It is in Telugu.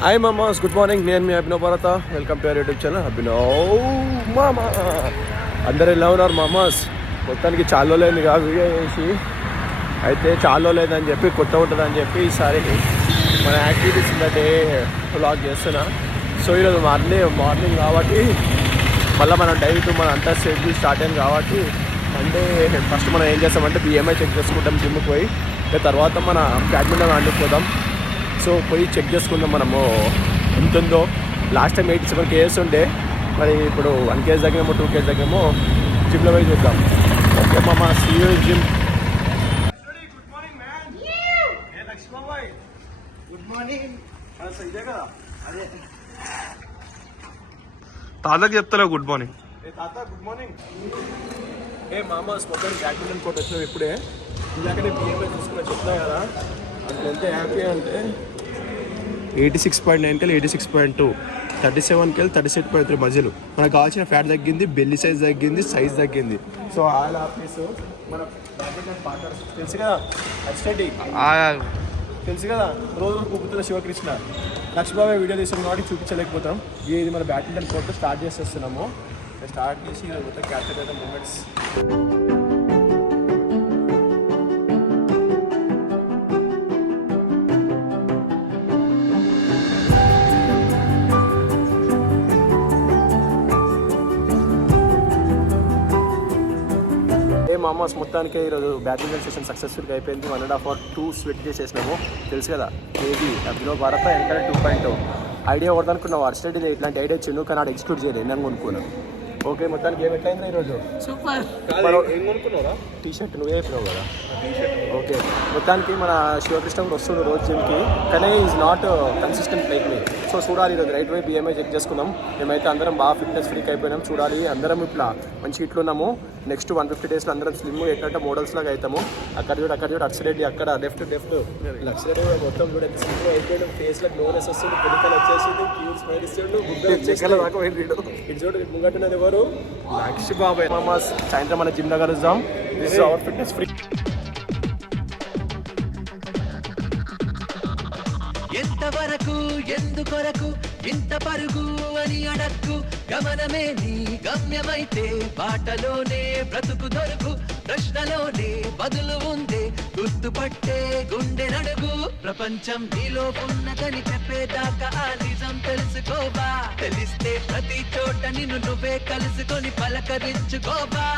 Hi మామాస్, good morning. నేను మీ అభినవ్ భారత. Welcome to our YouTube channel Abhinav మామా. అందరు ఎలా ఉన్నారు మామాస్? మొత్తానికి చాలా లేదు కాదు వీడియో చేసి, అయితే చాలా లేదని చెప్పి కొత్త ఉంటుందని చెప్పి ఈసారి మన యాక్టివిటీస్ డే వ్లాగ్ చేస్తున్నా. సో ఈరోజు మార్నింగ్ కాబట్టి మళ్ళీ మనం డైట్ మన అంతా సేఫ్టీ స్టార్ట్ అయింది కాబట్టి అంటే ఫస్ట్ మనం ఏం చేస్తామంటే బిఎంఐ చెక్ చేసుకుంటాం జిమ్కి పోయి. తర్వాత మన బ్యాడ్మింటన్ ఆడిపోదాం. సో పోయి చెక్ చేసుకుందాం మనము ఎంత ఉందో. లాస్ట్ టైం 87 kgs ఉండే, మరి ఇప్పుడు 1 kg తగ్గేమో 2 kg తగ్గేమో జిమ్లో పోయి చూద్దాం. ఓకే మామ, సీ యూ ఇన్ జిమ్. తాతకి చెప్తారా గుడ్ మార్నింగ్. తాత గుడ్ మార్నింగ్. మామాస్ మొత్తం బ్యాడ్మింటన్ కోర్ట్ వచ్చినాం ఇప్పుడే. ఇందాకనే బిఎంఐ చూసుకున్నా, చెప్తా కదా. అసలు ఎంత హ్యాపీ అంటే 86.9 కెళ్ళి 86.2, 37 కెళ్ళి 37.3 మధ్యలో మనకు కావాల్సిన ఫ్యాట్ తగ్గింది, బెల్లి సైజ్ తగ్గింది, సైజ్ తగ్గింది. సో ఆల్ ఆఫీస్ మన బ్యాడ్మింటన్ పార్ట్నర్స్ తెలుసు కదా, ఎక్స్టెండి తెలుసు కదా, రోజు కూపుతున్న శివకృష్ణ లక్ష్మీబాబు వీడియో తీసాం కాబట్టి చూపించలేకపోతాం. ఇది మన బ్యాడ్మింటన్ కోర్ట్ స్టార్ట్ చేసేస్తున్నాము. స్టార్ట్ చేసి మొత్తం క్యాప్చర్ అయిన మూమెంట్స్. మామాస్ మొత్తానికి ఈరోజు బ్యాడ్మింటన్ సెషన్ సక్సెస్ఫుల్గా అయిపోయింది. 1.5 hours 2 స్వెట్ చేసేసినాము. తెలుసు కదా, ఏది అభినవ్ భారత వెనకాల 2.0 ఐడియా కొడదనుకున్నావు. అర్స్టడీ ఇట్లాంటి ఐడియా చిన్న కానీ ఎక్స్క్యూట్ చేయలేదు, నేను కొనుక్కున్నాను. ఓకే, మొత్తానికి ఏం ఎట్లయింది ఈరోజు? సూపర్. ఏం కొనుక్కున్నావురా? టీషర్ట్ నువ్వే చెప్పినావు కదా. ఓకే, మొత్తానికి మన శివకృష్ణ కూడా వస్తుంది రోజు జిమ్కి, కానీ is not consistent like me. So చూడాలి, ఈరోజు రైట్ వై బిఎంఐ చెక్ చేసుకుందాం. మేమైతే అందరం బాగా ఫిట్నెస్ ఫ్రీక్ అయిపోయినాం. చూడాలి, అందరం ఇట్లా మంచి ఇట్లు ఉన్నాము. నెక్స్ట్ 150 daysలో అందరం స్లిమ్ ఎట్లంటే మోడల్స్ లాగా అవుతాము. అక్కడ చూడు అక్సిడెంట్, అక్కడ లెఫ్ట్ అక్సిడెంట్ మొత్తం కూడా స్లిమ్ అయిపోయాడు. ఫేస్లో గ్లోనెస్ వస్తుంది, పొలికలు వచ్చేసింది, క్యూర్ స్మైల్ ఇస్తాడు, గుడ్డలు దాకా పోయిండు. ఇటు చూడు ముంగట్టున్నది ఎవరు? లక్ష్మీ బాబాయ్. మామాస్ సాయంత్రం మన జిమ్ దగ్గర కలుద్దాం. This is our fitness free. ఎంతవరకు ఎందుకొరకు ఇంత పరుగు అని అడక్కు, గమనమే నీ గమ్యమైతే బాటలోనే బ్రతుకు దొరుకు, ప్రశ్నలోనే బదులు ఉందే గుర్తుపట్టే గుండె నడుగు. ప్రపంచం నీలో ఉన్నదని చెప్పేదాకా ఆ నిజం తెలుసుకోవా, తెలిస్తే ప్రతి చోట నిన్ను నువ్వే కలుసుకొని పలకరించుకోవా.